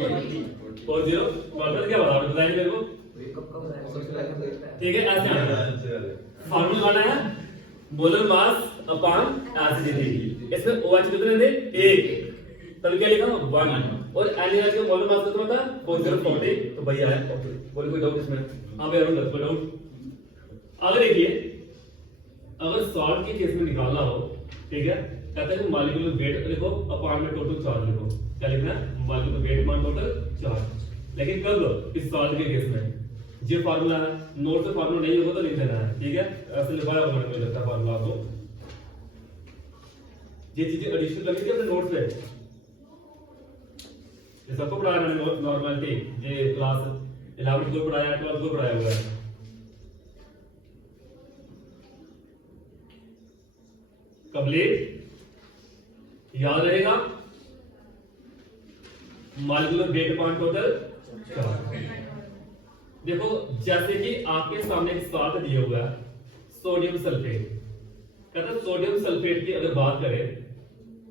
40 formula क्या बता बताइए मेरे को। ठीक है ऐसे आएगा फॉर्मूला बनाना है मोलर मास अपॉन एसिडिटी। इसमें OH कितने थे 1 तब क्या लिखा 1 और NaOH का मोलर मास कितना था 4040 तो भैया है बोले कोई डाउट इसमें। हां भैया कोई डाउट। अगर देखिए अगर सॉल्ट के केस में निकालना हो ठीक है कहते हैं मॉलिक्यूलर वेट लिखो अपॉन में टोटल चार्ज लिखो। क्या लिखना है molecular weight upon total charge. लेकिन कब इस सॉल्ट के केस में ये फार्मूला है नोट से फार्मूला नहीं होगा तो लिख देना है ठीक है ऐसे लिखवाया होगा मुझे लगता है फार्मूला आपको। ये चीजें एडिशन लगी थी अपने नोट पे ये सबको पढ़ाया मैंने नॉर्मलिटी ये क्लास 11 को पढ़ाया 12 को पढ़ाया हुआ है। कंप्लीट याद रहेगा molecular weight upon total charge. देखो जैसे कि आपके सामने एक साल्ट दिया हुआ है सोडियम सल्फेट कहते हैं सोडियम सल्फेट की अगर बात करें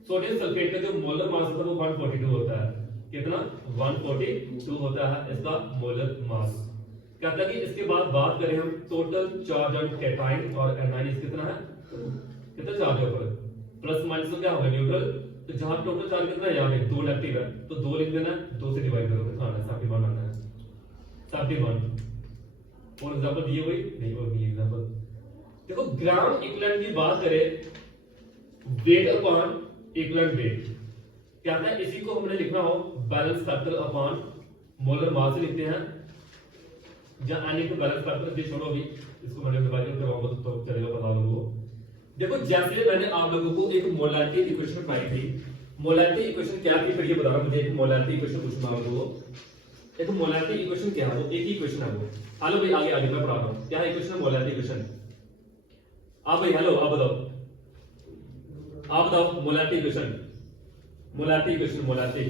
सोडियम सल्फेट का जो मोलर मास होता है वो 142 होता है। कितना 142 होता है इसका मोलर मास। कहता है कि इसके बाद बात करें हम टोटल चार्ज ऑन कैटायन और एनायन कितना है कितना चार्ज है ऊपर प्लस माइनस तो क्या होगा न्यूट्रल। तो जहां टोटल चार्ज कितना है यहाँ पे 2 नेगेटिव है तो 2 लिख देना 2 से डिवाइड करोगे तो आना 71 आना है 71। और एग्जांपल दिए हुए नहीं और भी एग्जांपल देखो ग्राम इक्विवेलेंट की बात करें वेट अपॉन इक्विवेलेंट वेट क्या है इसी को हमने लिखना हो balance factor upon molar mass लिखते हैं जहां आने को बैलेंस फैक्टर ये छोड़ो भी इसको मैंने डिवाइड करवाऊंगा तो चलेगा पता लोगों को। देखो जैसे मैंने आप लोगों को एक मोलारिटी इक्वेशन बनाई थी मोलारिटी इक्वेशन क्या थी फिर ये बताना मुझे एक मोलारिटी इक्वेशन पूछना आप लोगों को। एक मोलारिटी इक्वेशन क्या है वो एक ही इक्वेशन है वो। हेलो भाई आगे आगे मैं पढ़ा रहा हूं क्या है इक्वेशन मोलारिटी इक्वेशन। आप भाई हेलो आप बताओ मोलारिटी इक्वेशन मोलारिटी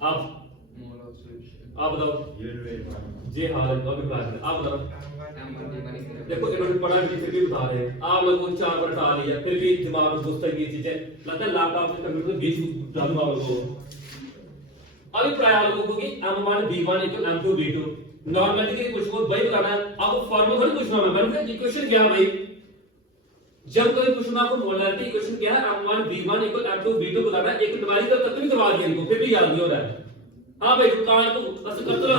आप बताओ जी हाँ आप बताओ। देखो इन्होंने पढ़ा नहीं फिर भी बता रहे हैं आप लोगों को 4 बार हटा लिया फिर भी दिमाग में घुसता है ये चीजें लगता है लैपटॉप से कंप्यूटर बीच डालूं आप लोगों को। अभी पढ़ाया लोगों को कि m1 v1 m2 v2 normality के कुछ को भाई बताना है आपको फार्मूला थोड़ी पूछना है मैंने इक्वेशन क्या है भाई। जब कोई पूछना आपको मोलारिटी इक्वेशन क्या है m1 v1 m2 v2 बताना है एक डिवाइड कर तक भी करवा दिया इनको फिर भी याद नहीं हो रहा है। हां भाई कार को ऐसे करते रहो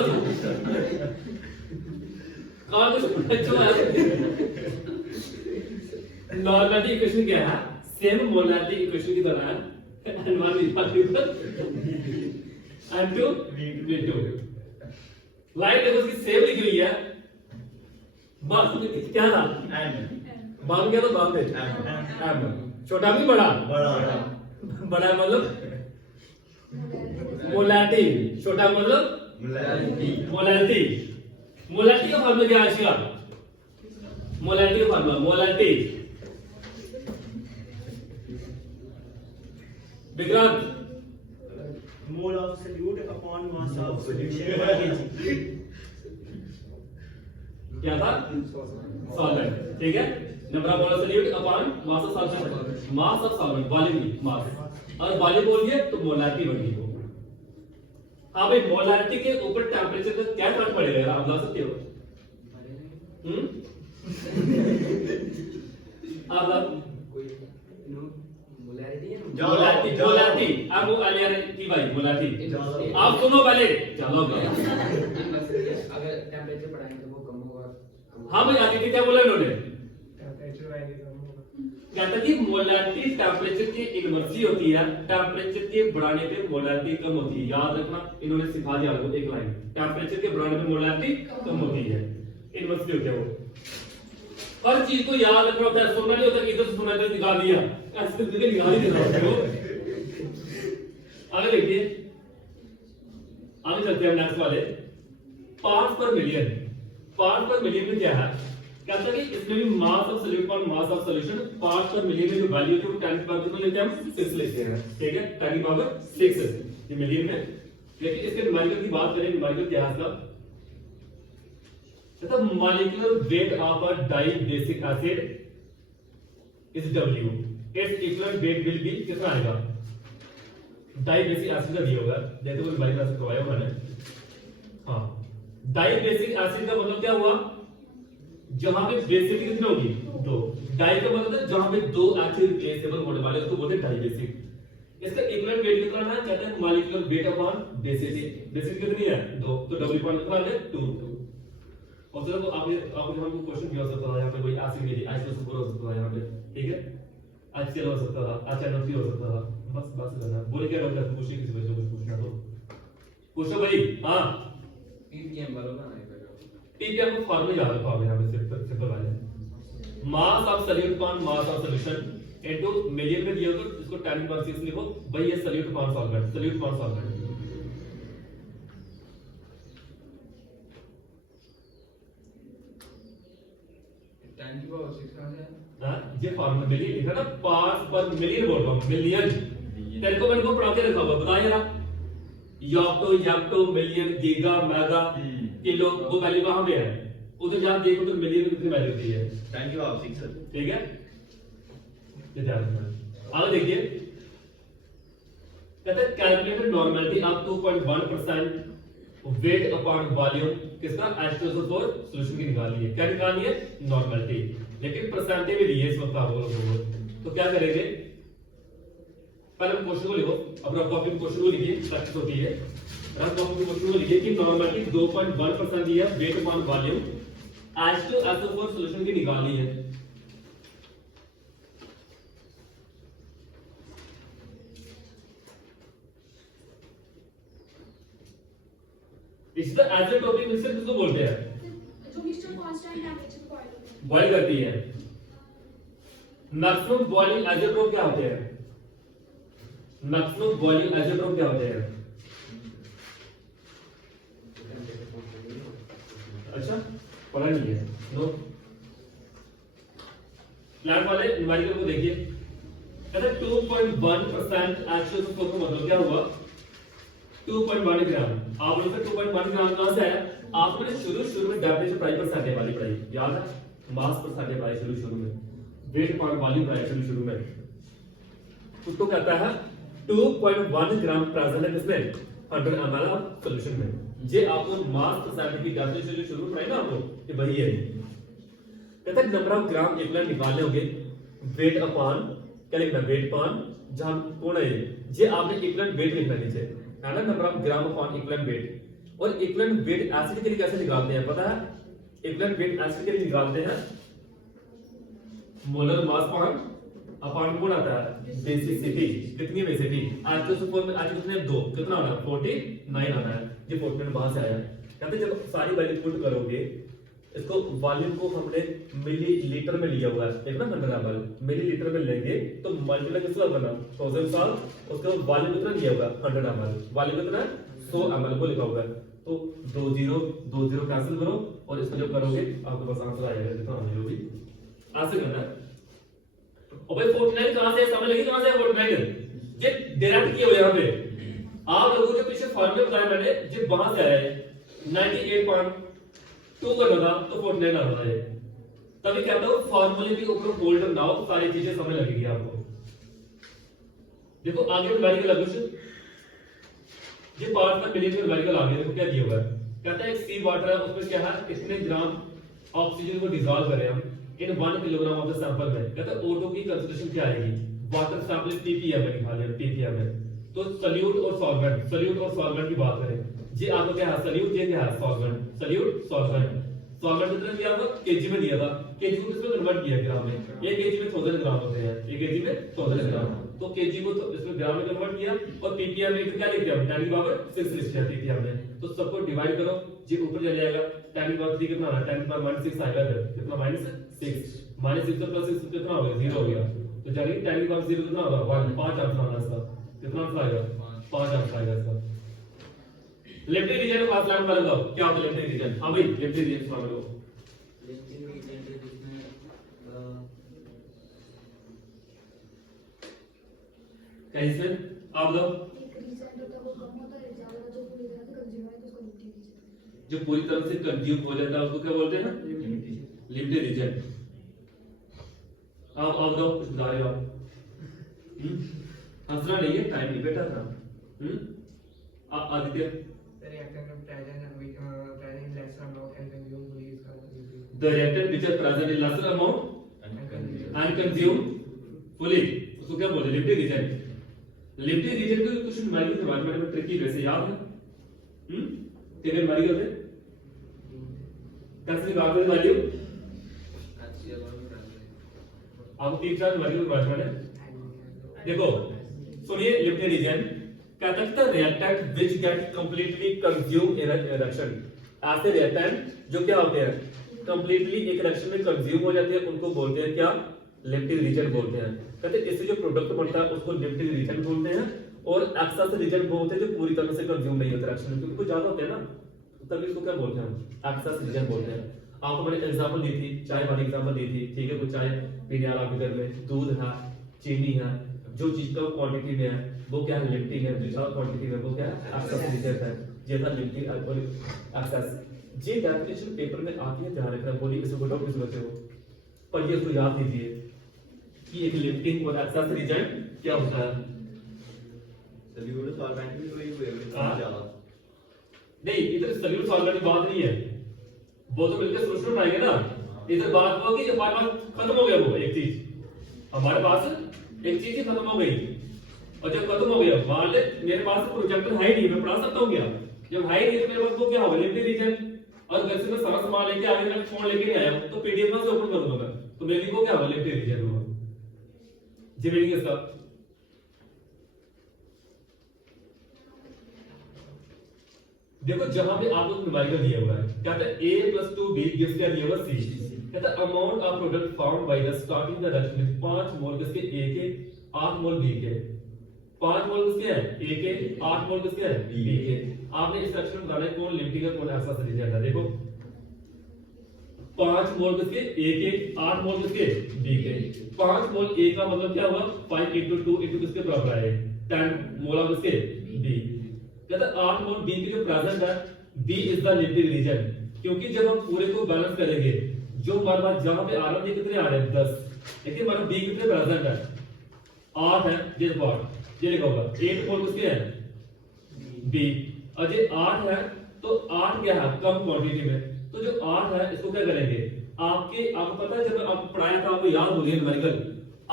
कार को अच्छा है। नॉर्मलिटी इक्वेशन क्या है सेम मोलारिटी इक्वेशन की तरह है m1 v1 m2 v2 light देखो इसकी सेम लिखी हुई है बात क्या था बाम क्या तो बाम थे एम छोटा भी बड़ा बड़ा मतलब मोलारिटी छोटा मतलब मोलारिटी का फार्मूला क्या है इसका मोलारिटी का formula molarity Vikrant mole of solute upon mass of solution क्या था सॉल्वेंट ठीक है number of mole of solute upon mass of solvent volume mass और वॉल्यूम बोलिए तो मोलारिटी बन गई वो। हाँ भाई मोलारिटी के ऊपर टेंपरेचर का क्या फर्क पड़ेगा आप बता सकते हो आप मोलारिटी आप वो की भाई मोलारिटी आप सुनो पहले चलो अगर टेंपरेचर बढ़ाएंगे तो वो कम होगा। हाँ भाई आगे क्या बोला इन्होंने कहता कि मोलारिटी टेंपरेचर की इनवर्सली होती है टेंपरेचर के बढ़ाने पे मोलारिटी कम होती है। याद रखना इन्होंने सिखा दिया आपको एक लाइन टेंपरेचर के बढ़ाने पे मोलारिटी कम होती है इनवर्सली होती है वो। हर चीज को याद रखना होता है सुनना नहीं होता इधर से सुना इधर निकाल दिया ऐसे करके निकाल ही देना होता है। आगे देखिए आगे चलते हैं नेक्स्ट वाले पार्ट्स पर मिलियन में क्या है कहता है कि इसमें भी मास ऑफ सॉल्यूट और मास ऑफ सॉल्यूशन पार्ट्स पर मिलियन में जो वैल्यू है वो 10 की पावर कितना लेते हैं हम 6 लेते हैं ठीक है 10 की पावर 6 ये मिलियन में। लेकिन इसके न्यूमेरिकल की बात करें न्यूमेरिकल क्या है इसका molecular weight of a dibasic acid is W its equivalent weight will be कितना आएगा डाई बेसिक एसिड का दिया हुआ है, देखो कोई बारी क्लास करवाया हुआ मैंने। हाँ, डाई बेसिक एसिड का मतलब क्या हुआ, जहां पे बेसिक कितनी होगी, दो। डाई का मतलब है जहां पे दो एसिड रिप्लेसेबल होने वाले उसको बोलते हैं डाई बेसिक। इसका इक्विवेलेंट वेट कितना है, कहते हैं molecular weight upon density. Density कितनी है, 2, तो डब्ल्यू पॉइंट कितना है, 2। और चलो आपने हमको क्वेश्चन भी हो सकता था, यहाँ पे कोई एसिड भी H2SO4 हो सकता था यहाँ पे, ठीक है, HCl हो सकता था, HNO3 हो सकता था। बस करना, बोले क्या डॉक्टर पूछिए, किसी बच्चे को कुछ पूछना तो पूछो भाई। हाँ, ppm बरोबर नाही का? ppm को फार्मूला याद रखो यहाँ पे, सिंपल वाला mass of solute upon mass of solution into million में दिया हो तो इसको 10/6 लिखो भाई, ये solute upon solvent, solute upon solvent. tan की पावर 6 कहां से है? हां, ये फार्मूला मिलियन लिखा ना, पार्ट्स पर मिलियन बोल रहा हूं, मिलियन। तेरे को मैंने को पढ़ा के रखा हुआ, बता जरा, याप्टो मिलियन गीगा मेगा किलो, वो वैल्यू कहां पे है, उधर जहां देखो तो मिलियन में कितनी वैल्यू होती है, 10 की पावर 6 सर। ठीक है, ये ध्यान रखना। आगे देखिए, कहते हैं calculated normality of 2.1% weight upon volume किसका, H2SO4 सॉल्यूशन की निकाली है। क्या निकाली है, नॉर्मलिटी, लेकिन परसेंटेज में दी है इस वक्त आप लोगों। तो क्या करेंगे, पहले हम क्वेश्चन को लिखो, अपना कॉपी में क्वेश्चन को लिखिए, प्रैक्टिस होती है। रफ कॉपी में क्वेश्चन को लिखिए कि नॉर्मलिटी 2.1% दी है, weight upon volume H2SO4 solution की निकाली है। इसका आइसोटोपिक मिक्सचर किसको बोलते हैं, जो मिक्सचर कांस्टेंट टेंपरेचर पर बॉयल होता है, बॉयल करती है। मैक्सिमम बॉइलिंग आइसोटोप क्या होते हैं, मैक्सिमम बॉइलिंग आइसोटोप क्या होते हैं, अच्छा पढ़ा नहीं है, नो। प्लांट वाले न्यूमेरिकल को देखिए, कहते हैं 2.1% H2SO4 का मतलब क्या हुआ, 2.1 ग्राम। आप लोग से 2.1 ग्राम कहां से आया, आपने शुरू में डेफिनेशन पढ़ाई, परसेंटेज वाली पढ़ाई, याद है, मास परसेंटेज पढ़ाई शुरू में, वेट पर वॉल्यूम पढ़ाई शुरू में। उसको कहता है 2.1 ग्राम प्रेजेंट है किसमें, 100 ml ऑफ सॉल्यूशन में। ये आपको मास परसेंटेज की डेफिनेशन जो शुरू में पढ़ाई ना आपको, ये वही है। कहता है नंबर ऑफ ग्राम इक्विवेलेंट निकालने होंगे, वेट अपॉन, क्या लिखना, वेट अपॉन, जहां कौन है ये आपने इक्विवेलेंट वेट लिखना नीचे, है ना, number of gram upon equivalent weight. और इक्विवेलेंट वेट एसिड के लिए कैसे निकालते हैं पता है, इक्विवेलेंट वेट एसिड के लिए निकालते हैं मोलर मास अपॉन कौन आता है, बेसिसिटी। कितनी बेसिसिटी, H2SO4 में H कितने, 2, कितना आना है, 49 आना है, ये 49 वहां से आया। कहते हैं जब सारी वैल्यू पुट करोगे, इसको वॉल्यूम को हमने मिलीलीटर में लिया हुआ है, एक ना 100 ml मिलीलीटर में लेंगे तो मल्टीप्लाई किसका करना, 1000 साल, उसके बाद वॉल्यूम कितना लिया हुआ है, 100 ml, वॉल्यूम कितना है, 100 ml को लिखा हुआ है। तो 2 0 कैंसिल करो और इसको जब करोगे आपके पास आंसर आ जाएगा, जितना आना जो भी ऐसे करना है। और भाई 49 कहां से, समझ लगी कहां से 49, ये डायरेक्ट किया हुआ यहां पे, आप लोगों के पीछे फॉर्मूला बताया मैंने, ये वहां से आया है, 98.2 करना था तो 49 आ रहा है। तभी कहता हूं फॉर्मूले के ऊपर होल्ड बनाओ, सारी चीजें समझ लगेगी आपको। देखो आगे न्यूमेरिकल क्वेश्चन, ये पार्ट का मिलियन में न्यूमेरिकल आ गया, देखो क्या दिया हुआ है, कहता है एक सी वाटर है, उसमें क्या है, कितने ग्राम ऑक्सीजन को डिसॉल्व करें हम इन 1 किलोग्राम ऑफ द सैंपल में। कहता है O2 की कंसंट्रेशन क्या आएगी, वाटर सैंपल ppm में निकाल लिया, ppm में। तो सॉल्यूट और सॉल्वेंट की बात करें, ये आपको क्या है, सॉल्यूट, ये क्या है, सॉल्वेंट, सॉल्यूट सॉल्वेंट। सॉल्वेंट कितना दिया था, केजी में दिया था, केजी को किसमें कन्वर्ट किया, ग्राम में। 1 केजी में 1000 ग्राम होते हैं, 1 केजी में 1000 ग्राम, तो केजी को तो इसमें ग्राम में कन्वर्ट किया, और ppm में क्या लिख दिया, 10 की पावर 6 लिख दिया ppm में। तो सबको डिवाइड करो, ये ऊपर चले जाएगा, 10 की पावर 3 कितना आना, 10 की पावर -6 आएगा, कितना -6, -6 तो प्लस 6 कितना हो गया, 0 हो गया। तो जानिए 10 की पावर 0 कितना होगा, 1, 5 आंसर आना इसका, कितना आंसर आएगा, 5 आंसर आएगा इसका। लेफ्ट रीजन पास लाइन पर लगाओ, क्या होता है लेफ्ट रीजन, हां भाई लेफ्ट रीजन सॉल्व करो। कैसे आप दो, एक रीजन होता है वो कम होता है, ज्यादा जो पूरी तरह से कंज्यूम है तो उसको लिमिटेड रीजन, जो पूरी तरह से कंज्यूम हो जाता है उसको क्या बोलते हैं ना, लिमिटेड रीजन। आप दो कुछ बता रहे हो आप, हंसना नहीं है, टाइम नहीं बेटा था। Aditya the reactant which are present in lesser amount and consume fully उसको क्या बोलते हैं लिमिटेड रीजन को कुछ न्यूमेरिकल के बारे में ट्रिकी वैसे याद है कितने न्यूमेरिकल थे कैसे निकालते हैं वैल्यू आपको 3-4 न्यूमेरिकल के बारे में देखो सुनिए लिमिटेड रीजन कहता है the reactant which get completely consumed in a reaction ऐसे रिएक्टेंट जो क्या होते हैं कंप्लीटली एक रिएक्शन में कंज्यूम हो जाते हैं उनको बोलते हैं क्या लिमिटेड रीजन बोलते हैं कहते हैं इससे जो प्रोडक्ट बनता है उसको लिमिटेड रीजन बोलते हैं और एक्सेस रीजन बोलते हैं जो पूरी तरह से कंज्यूम नहीं होता रिएक्शन में क्योंकि कुछ ज्यादा होते हैं ना तभी इसको क्या बोलते हैं एक्सेस रीजन बोलते हैं आपको मैंने एग्जांपल दी थी चाय वाली एग्जांपल दी थी ठीक है कुछ चाय पीने वाला आपके घर में दूध है चीनी है जो चीज का क्वांटिटी में है वो क्या है लिमिटेड है जो ज्यादा क्वांटिटी में वो क्या है एक्सेस रीजन है जैसा लिमिटेड और एक्सेस ये डेफिनेशन पेपर में आती है ध्यान रखना बोली इसको डॉक्टर की जरूरत है पर ये इसको याद कीजिए कि एक लिमिटिंग और एक्सेस रीजन क्या होता है सॉल्यूट सॉल्वेंट भी वही हुए ज्यादा नहीं इधर सॉल्यूट सॉल्वेंट की बात नहीं है वो तो मिलकर सोल्यूशन बनाएंगे ना इधर बात हुआ कि हमारे पास खत्म हो गया वो एक चीज हमारे पास एक चीज ही खत्म हो गई और जब खत्म हो गया मान ले मेरे पास प्रोजेक्टर है ही नहीं मैं पढ़ा सकता हूँ क्या जब है ही नहीं तो मेरे पास वो क्या होगा लिमिटेड रीजन और घर से मैं सारा सामान लेके आगे मैं फोन लेके नहीं आया तो पीडीएफ में से ओपन कर दूंगा तो मेरे लिए वो क्या होगा लिमिटेड रीजन होगा जी मीनिंग इसका देखो जहां पे आपको न्यूमेरिकल दिया हुआ है कहता है a + 2b गिव्स क्या दिया हुआ c कहता है amount of product found by the starting the reaction with 5 मोल किसके a के 8 मोल b के 5 मोल किसके है a के 8 मोल किसके है b के आपने इस रिएक्शन में बताना है कौन लिमिटिंग है कौन एक्सेस रीजन है देखो 5 मोल किसके a के 8 मोल किसके b के 5 मोल a का मतलब क्या हुआ 5 * 2 * किसके बराबर है 10 मोल ऑफ किसके b कहता 8 मोल b के जो प्रेजेंट है b is the limiting reason क्योंकि जब हम पूरे को बैलेंस करेंगे जो हमारे पास जहां पे आ रहा है कितने आ रहे हैं 10 लेकिन हमारा b कितने प्रेजेंट है 8 है ये देखो 8 ये लिखा होगा 8 मोल किसके है b और ये 8 है तो 8 क्या है कम क्वांटिटी में तो जो 8 है इसको क्या करेंगे आपको पता है जब आप पढ़ाया था आपको याद होगी न्यूमेरिकल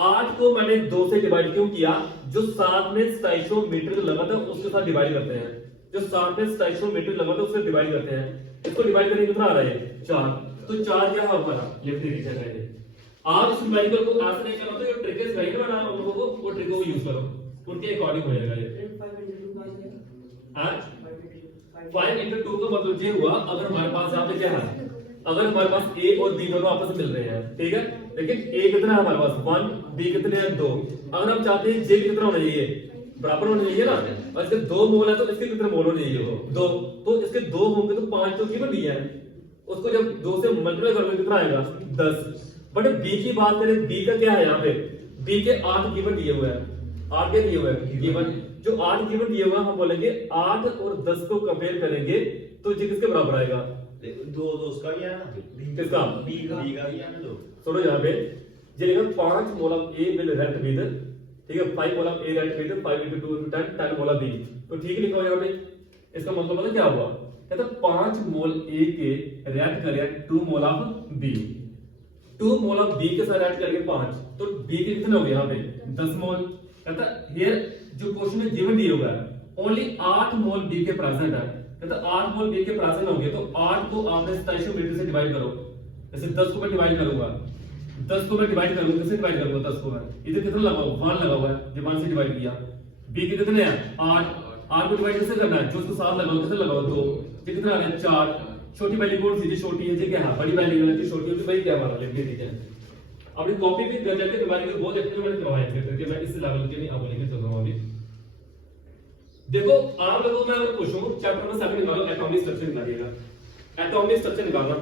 8 को मैंने 2 से डिवाइड क्यों किया जो साथ में स्टाइचोमीटर लगा था उसके साथ डिवाइड करते हैं जो साथ में स्टाइचोमीटर लगा था उससे डिवाइड करते हैं इसको डिवाइड करने कितना आ रहा है 4 तो 4 क्या है हमारा लिमिटेड रीजन है आप इस न्यूमेरिकल को ऐसे नहीं करो तो ये ट्रिक है राइट ना उन लोगों को वो ट्रिक को यूज करो उनके अकॉर्डिंग हो जाएगा ये 5 * 2 का मतलब ये हुआ अगर हमारे पास यहाँ पे क्या है अगर हमारे पास a और b दोनों आपस में मिल रहे हैं ठीक है लेकिन a कितना है हमारे पास 1 b कितने हैं 2 अगर हम चाहते हैं j कितना होना चाहिए बराबर होना चाहिए ना और इसके 2 मोल है तो इसके कितने मोल होने चाहिए वो 2 तो इसके 2 होंगे तो 5 तो गिवन दिया है उसको जब 2 से मल्टीप्लाई करोगे कितना आएगा 10 बट b की बात करें b का क्या है यहाँ पे b के 8 गिवन दिए हुए हैं 8 के दिए हुए हैं गिवन जो 8 गिवन दिए हुए हैं हम बोलेंगे 8 और 10 को कंपेयर करेंगे तो ये किसके बराबर आएगा दो उसका भी है ना किसका b का भी है ना दो सुनो यहाँ पे ये लिखा 5 mole of a will react with ठीक है 5 mole of a react with 5 * 2 * 10 10 mole of b तो ठीक लिखा हो यहाँ पे इसका मतलब पता क्या हुआ कहता 5 मोल a के रिएक्ट करें 2 mole of b 2 mole of b के साथ रिएक्ट करके 5 तो b के कितने हो गए यहाँ पे 10 मोल कहता हियर जो क्वेश्चन में गिवन दिया हुआ है ओनली 8 मोल b के प्रेजेंट है कहता 8 मोल b के प्रेजेंट होंगे तो 8 को आपने स्टाइचोमीटर से डिवाइड करो जैसे 10 को मैं डिवाइड करूंगा 10 को मैं डिवाइड करूंगा कैसे डिवाइड करूंगा 10 को मैं इधर कितना लगा हुआ 1 लगा हुआ है जब 1 से डिवाइड किया b के कितने हैं 8 8 को डिवाइड कैसे करना है जो उसको साथ लगाओ कैसे लगाओ 2 ये कितना आ गया 4 छोटी वैल्यू कौन सी जो छोटी है ये क्या है बड़ी वैल्यू है जो छोटी है तो भाई क्या हमारा लिख ठीक है अपनी कॉपी भी कर जाके तुम्हारे को बहुत अच्छे मैंने करवाया करके मैं इस लेवल के नहीं अब लेके चल रहा हूं अभी देखो आप लोगों को मैं अगर पूछूं चैप्टर में 7 निकालो एटॉमिक स्ट्रक्चर निकालिएगा एटॉमिक स्ट्रक्चर निकालना